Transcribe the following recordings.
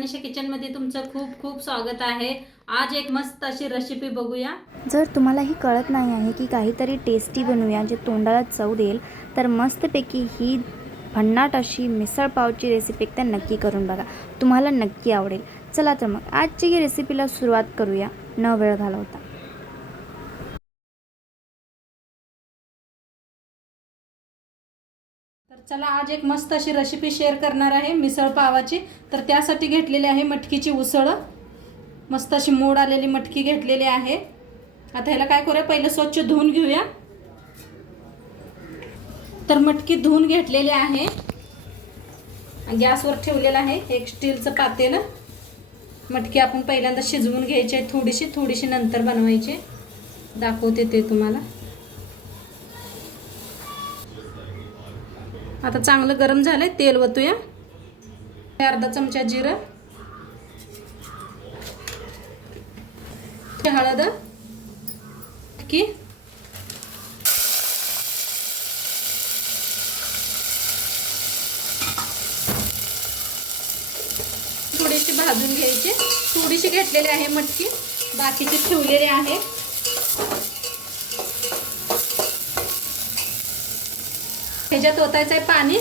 मनीषा किचनमध्ये तुमचं खूप खूप स्वागत आहे। आज एक मस्त अशी रेसिपी बघूया। जर तुम्हाला ही कळत नाही आहे की काहीतरी टेस्टी बनवूया जे तोंडाला चव देईल, तर मस्तपैकी ही भन्नाट अशी मिसळ पावची रेसिपी एकदा नक्की करून बघा, तुम्हाला नक्की आवडेल। चला तर मग आजची ही रेसिपीला सुरुवात करूया न वेळ घालवता। तर चला आज एक मस्त अशी रेसिपी शेअर करणार आहे मिसळ पावाची। तर त्यासाठी घेतलेली आहे मटकीची उसळ, मस्त अशी मोड आलेली मटकी घेतलेली आहे। आता ह्याला काय करूया, पहिलं स्वच्छ धुवून घेऊया। तर मटकी धुवून घेतलेली आहे, गॅसवर ठेवलेलं आहे एक स्टीलचं पातेलं। मटकी आपण पहिल्यांदा शिजवून घ्यायची आहे, थोडीशी नंतर बनवायची, दाखवते ते तुम्हाला। आता चांगलं गरम झालंय, तेल ओतूया। अर्धा चमचा जिरं, हळद, मटकी, थोडीशी भाजून घ्यायची। थोडीशी घेतलेली आहे मटकी, बाकीची ठेवलेली आहे। ह्याच्यात ओतायचं आहे पाणी,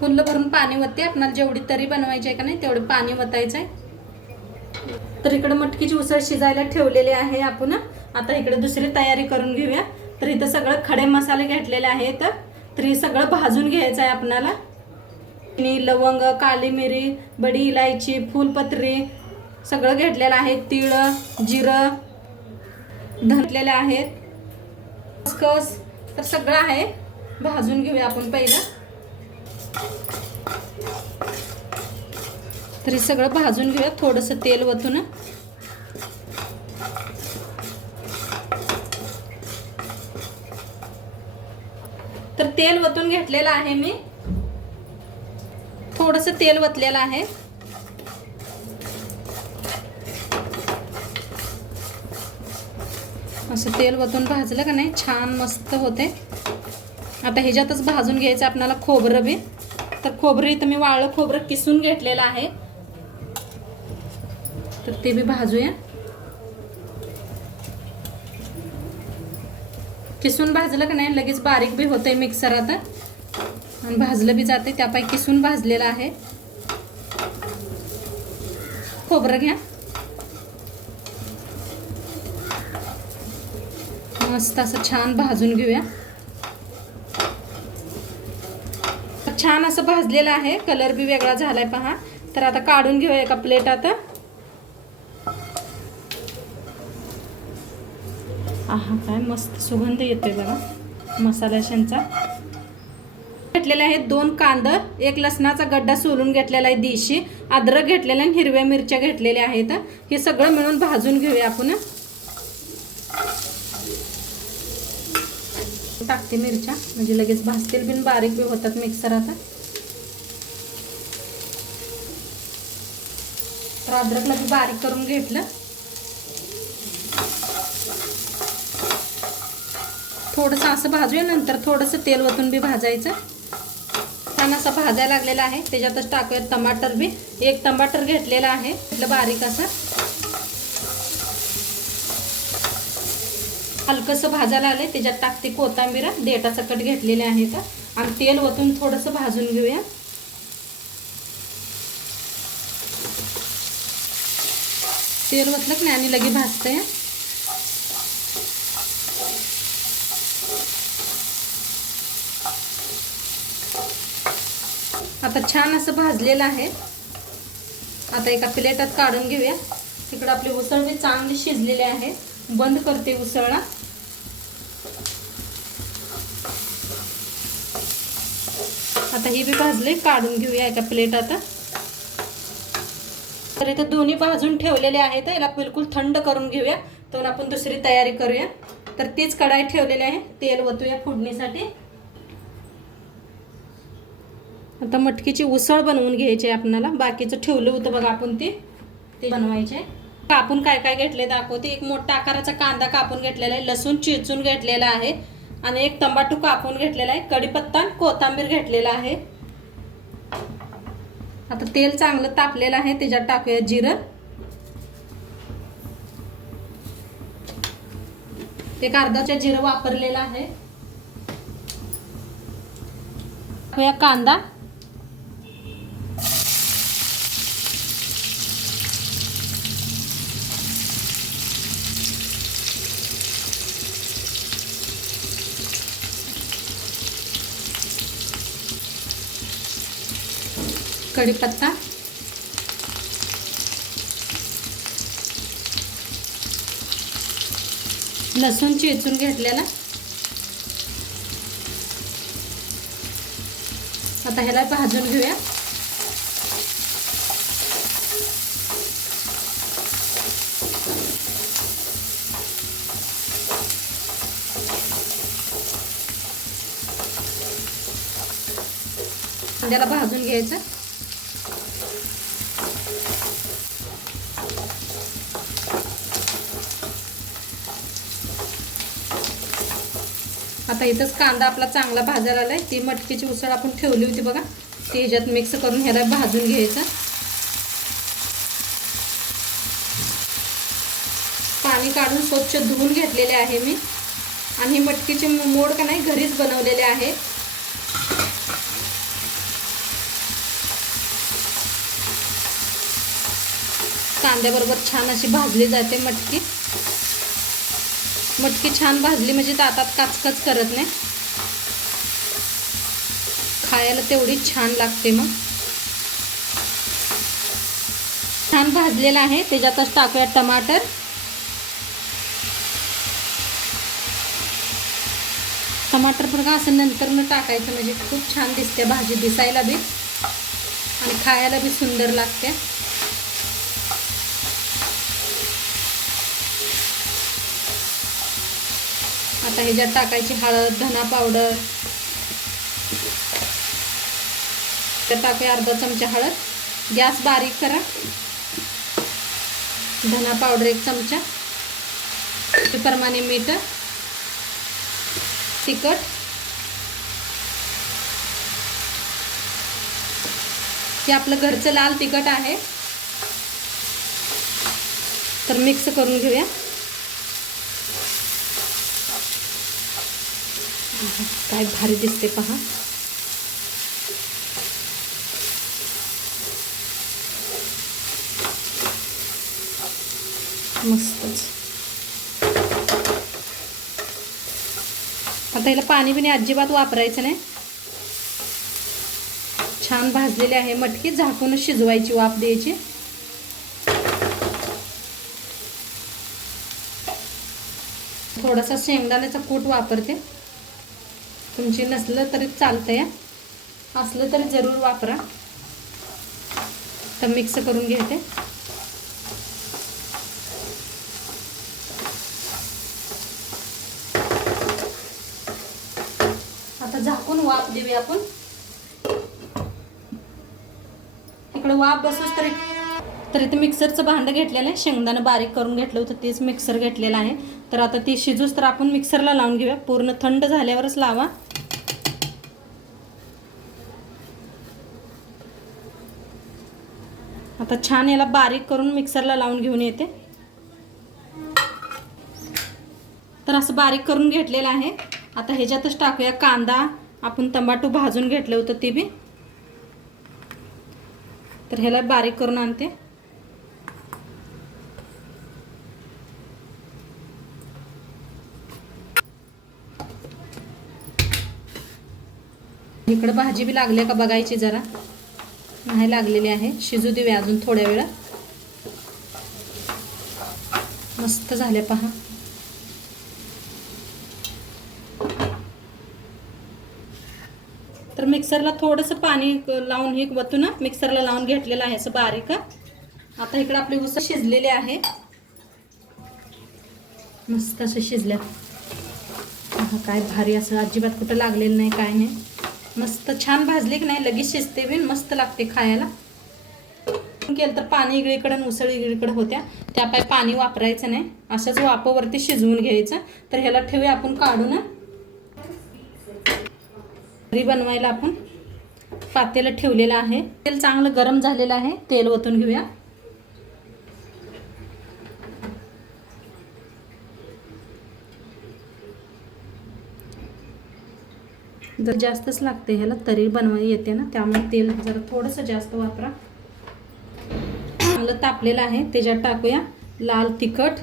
फुल्ल भरून पाणी ओतते। आपल्याला जेवढी तरी बनवायची आहे का नाही तेवढं पाणी ओतायचं आहे। तर इकडे मटकीची उसळ शिजायला ठेवलेली आहे आपण। आता इकडे दुसरी तयारी करून घेऊया। तर इथं सगळं खडे मसाले घेतलेले आहेत, तर हे सगळं भाजून घ्यायचं आहे आपल्याला। लवंग, काली मिरी, बडी इलायची, फुलपत्री सगळं घेतलेलं आहे। तीळ, जिरं धरलेले आहेत, खसखस, तर सगळं आहे। भाजून घेऊया आपण पहिलं। तरी सगळं भाजून घेऊया, थोडंसं तेल ओतून। तर तेल ओतून घेतलेलं आहे मी, थोडंसं तेल ओतलेलं आहे। असं तेल ओतून भाजलं का नाही छान मस्त होते। आता ह्याच्यातच भाजून घ्यायचं आपल्याला खोबरं बी। तर खोबरं इथं मी वाळलं खोबरं किसून घेतलेलं आहे, तर ते बी भाजूया। किसून भाजलं का नाही लगेच बारीक बी होतंय मिक्सरात आणि भाजलं बी जाते, त्यापैकी किसून भाजलेलं आहे। खोबरं घ्या, मस्त असं छान भाजून घेऊया। छान असं भाजलेलं आहे, कलर बी वेगळा झालाय पहा। तर आता काढून घेऊया एका प्लेटात। आहा, काय मस्त सुगंध येतोय बघा मसाल्याचा। घेतलेले आहेत 2 कांदा, 1 लसणाचा गड्डा सोलून घेतलेला आहे, देशी अद्रक घेतलेला आहे, हिरव्या मिरच्या घेतलेल्या आहेत। हे सगळं मिळून भाजून घेऊया आपण। टाकते मिरच्या, म्हणजे लगेच भाजतील बिन बारीक बी होतात मिक्सरात। तर अद्रकला बी बारीक करून घेतलं। थोडंसं असं भाजूया, नंतर थोडंसं तेल ओतून बी भाजायचं। छान असं भाजायला लागलेला आहे, त्याच्यातच टाकूया टमाटर बी। 1 टमाटर घेतलेला आहे बारीक असं, हलकंसं भाजायला आले। त्याच्यात टाकते कोथिंबीर, देठाचा कट घेतलेले आहेत आणि तेल ओतून थोडंसं भाजून घेऊया। तेल ओतलं की नाही आणि लगे भाजतंय। आता छान असं भाजलेलं आहे, आता एका प्लेटात काढून घेऊया। तिकडे आपली उसळ बी चांगली शिजलेली आहे। बंद करते उसळला। आता ही बी भाजले, काढून घेऊया एका प्लेटात। तर इथे दोन्ही भाजून ठेवलेले आहेत, याला बिलकुल थंड करून घेऊया, तर आपण दुसरी तयारी करूया। तर तीच कढाई ठेवलेली आहे, तेल ओतूया फोडणीसाठी। आता मटकीची उसळ बनवून घ्यायची आहे आपल्याला। बाकीचं ठेवलं होतं बघा आपण, ते बनवायचे। कापून काय काय घेतले दाखवते। एक मोठा आकाराचा कांदा कापून घेतलेला आहे, लसूण चिरचून घेतलेला आहे आणि 1 टमाटो कापून घेतलेला आहे, कढीपत्ता कोथिंबीर घेतलेला आहे, आता तेल चांगलं तापलेलं आहे, त्याच्यात टाकूया जिरं. एक अर्धाच्या जिरं वापरलेलं आहे. टाकूया कांदा. कढीपत्ता. लसूण चेचून घेतलेला. आता ह्याला भाजून घेऊया. कांद्याला भाजून घ्यायचं. आता इथंच कांदा आपला चांगला भाजायला आलाय. ती मटकीची उसळ आपण ठेवली होती बघा, ती ह्याच्यात मिक्स करून ह्याला भाजून घ्यायचं. पाणी काढून स्वच्छ धुवून घेतलेले आहे मी. आणि मटकीचे मोड का नाही घरीच बनवलेले आहे. कांद्याबरोबर छान अशी भाजली जाते मटकी. मटकी छान भाजली म्हणजे दातात काचकच करत नाही, खायला तेवढी छान लागते. मग छान भाजलेला आहे, त्याच्यातच टाकूया टमाटर. टमाटर बघा असं नंतर न टाकायचं म्हणजे खूप छान दिसते भाजी, दिसायला बी आणि खायला बी सुंदर लागते. आता ह्याच्यात टाकायची हळद, धना पावडर. तर टाकूया अर्धा चमचा हळद. गॅस बारीक करा. धना पावडर 1 चमचा. प्रमाणे मीठ, तिखट. हे आपलं घरचं लाल तिखट आहे. तर मिक्स करून घेऊया. काय भारी दिसते पहा. मस्तच. आता याला पाणी बिणी अजिबात वापरायचं नाही. छान भाजलेली आहे मटकी. झाकूनच शिजवायची, वाफ द्यायची. थोडासा शेंगदाण्याचा कूट वापरते. तुमची नसलं तरी चालतंय, असलं तरी जरूर वापरा. तर मिक्स करून घेते. आता झाकून वाफ देऊया आपण. इकडे वाफ बसूच तर इथे मिक्सरचं भांडं घेतलेलं आहे. शेंगदाणं बारीक करून घेतलं होतं, तेच मिक्सर घेतलेलं आहे. तर आता ती शिजूच तर आपण मिक्सरला लावून घेऊया. पूर्ण थंड झाल्यावरच लावा. आता छान याला बारीक करून मिक्सरला लावून घेऊन येते. तर असं बारीक करून घेतलेलं आहे. आता ह्याच्यातच टाकूया कांदा. आपण टमाटो भाजून घेतलं होतं ते बी. तर ह्याला बारीक करून आणते. इकडे भाजी बी लागली का बघायची, जरा नाही लागलेली आहे. शिजू देऊया अजून थोड्या वेळ. मस्त झाले पहा. तर मिक्सरला थोडंसं पाणी लावून हे वतून मिक्सरला लावून घेतलेलं आहे असं बारीक. आता इकडे आपली उसळ शिजलेली आहे. मस्त असं शिजल्या. काय भारी, असं अजिबात कुठं लागलेलं नाही, काय नाही. मस्त छान भाजली की नाही लगेच शिजते बी, मस्त लागते खायला. केलं तर पाणी इकडे उसळ इकडे होत्या, त्या पाय पाणी वापरायचं नाही. असंच वाफेवरती शिजवून घ्यायचं. तर ह्याला ठेवूया आपण काढून. घरी बनवायला आपण पातेलं ठेवलेलं आहे. तेल चांगलं गरम झालेलं आहे. तेल ओतून घेऊया. जर जास्तच लागते ह्याला तरी बनवायला येते ना, त्यामुळे तेल जरा थोडंसं जास्त वापरा. चांगलं तापलेलं आहे. त्याच्यात टाकूया लाल तिखट.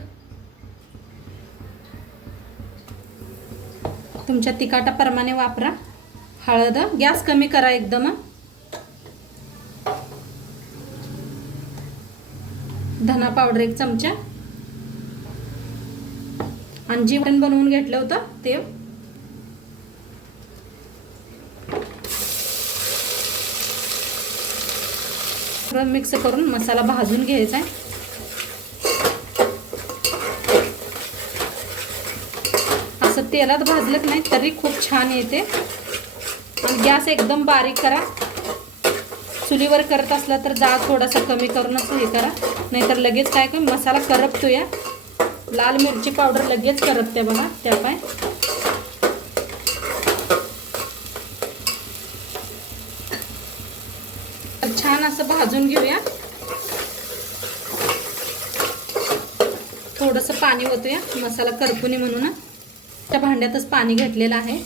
तुमच्या तिखटाप्रमाणे वापरा. हळद, गॅस कमी करा एकदम. धना पावडर 1 चमचा. आणि जी मटण बनवून घेतलं होतं ते थोडं मिक्स करून मसाला भाजून घ्यायचा आहे. असं तेलात भाजलं नाही तरी खूप छान येते. आणि गॅस एकदम बारीक करा. चुलीवर करत असला तर जाळ थोडासा कमी करूनच हे करा, नाहीतर लगेच काय मसाला करपतो. या लाल मिरची पावडर लगेच करपते बघा. त्या पाय छान असं भाजून घेऊया. थोडंसं पाणी ओतूया मसाला करपू नये म्हणून. त्या भांड्यातच पाणी घेतलेलं आहे.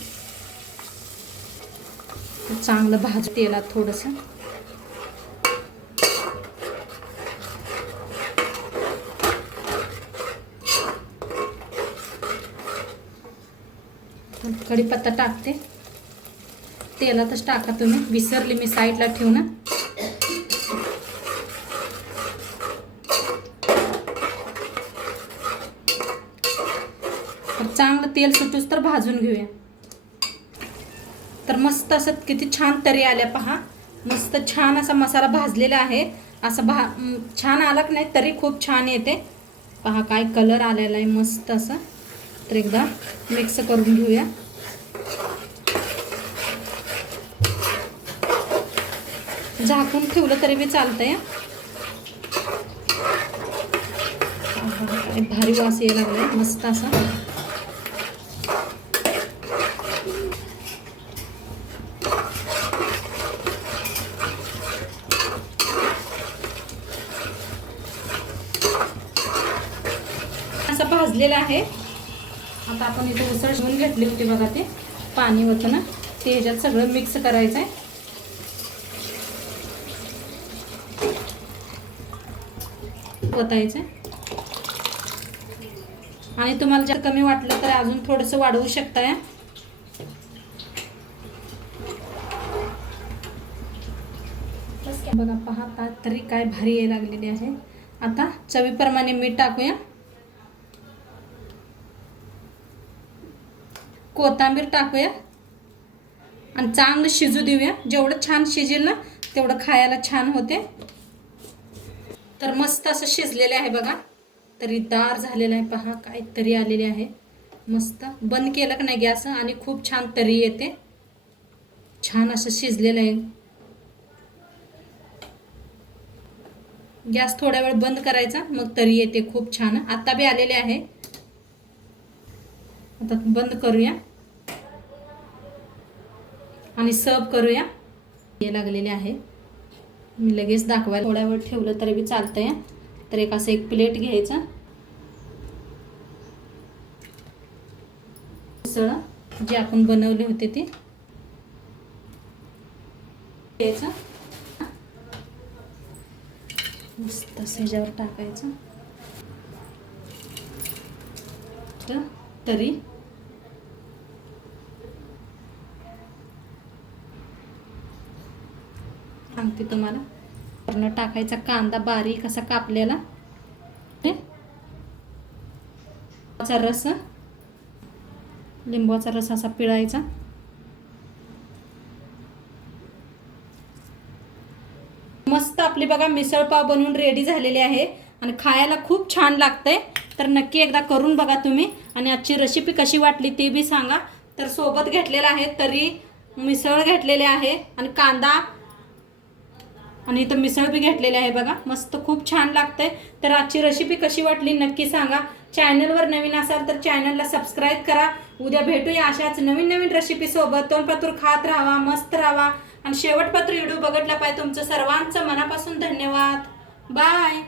चांगलं भाजू तेलात थोडंसं. कढीपत्ता टाकते. तेलातच टाका तुम्ही, विसरली मी साईडला ठेवून. चांगलं तेल सुटूस तर भाजून घेऊया. तर मस्त असं किती छान तरी आल्या पहा. मस्त छान असा मसाला भाजलेला आहे. असं छान आला की नाही तरी खूप छान येते पहा. काय कलर आलेला आहे मस्त असं. तर एकदा मिक्स करून घेऊया. झाकून ठेवलं तरी बी चालतंय. भारी वास यायला लागलाय मस्त असा. असं भाजलेलं आहे. आता आपण इथे उसळ शिवून घेतली होती बघा. ते पाणी होतं ना, ते ह्याच्यात सगळं मिक्स करायचं आहे. ओतायचं. आणि तुम्हाला जर कमी वाटलं तर अजून थोडंसं वाढवू शकताय. बघा पहा तरी काय भारी यायला लागलेली आहे. आता चवीप्रमाणे मीठ टाकूया. कोथिंबीर टाकूया आणि चांगलं शिजू देऊया. जेवढं छान शिजेल ना तेवढं खायला छान होते. तर मस्त असं शिजलेले आहे बघा. तरी दार झालेलं आहे पहा. काय तरी आलेले आहे मस्त. बंद केलं की नाही गॅस आणि खूप छान तरी येते. छान असं शिजलेलं आहे. गॅस थोड्या वेळ बंद करायचा मग तरी येते खूप छान. आता बी आलेले आहे. आता बंद करूया आणि सर्व करूया. हे लागलेले आहे. मी लगेच दाखवायला थोड्या वेळ ठेवलं तरी बी चालतंय. तर एक असं एक प्लेट घ्यायचं. उसळ जे आपण बनवले होते ते घ्यायचं. मस्त ह्याच्यावर टाकायचं. तरी सांगते तुम्हाला. वरण टाकायचा कांदा बारीक असा कापलेला. रस, लिंबाचा रस असा पिळायचा. मस्त आपली बघा मिसळ पाव बनवून रेडी झालेली आहे आणि खायला खूप छान लागतंय. तर नक्की एकदा करून बघा तुम्ही. आणि आजची रेसिपी कशी वाटली ते बी सांगा. तर सोबत घेतलेला आहे तरी मिसळ घेतलेले आहे आणि कांदा आणि इथं मिसळ बी घेतलेली आहे बघा. मस्त खूप छान लागतंय. तर आजची रेसिपी कशी वाटली नक्की सांगा. चॅनलवर नवीन असाल तर चॅनलला सबस्क्राईब करा. उद्या भेटूया अशाच नवीन नवीन रेसिपी सोबत. तोंडपातूर खात राहावा, मस्त राहावा. आणि शेवटपत्र व्हिडिओ बघितला पाहिजे. तुमचं सर्वांचं मनापासून धन्यवाद. बाय.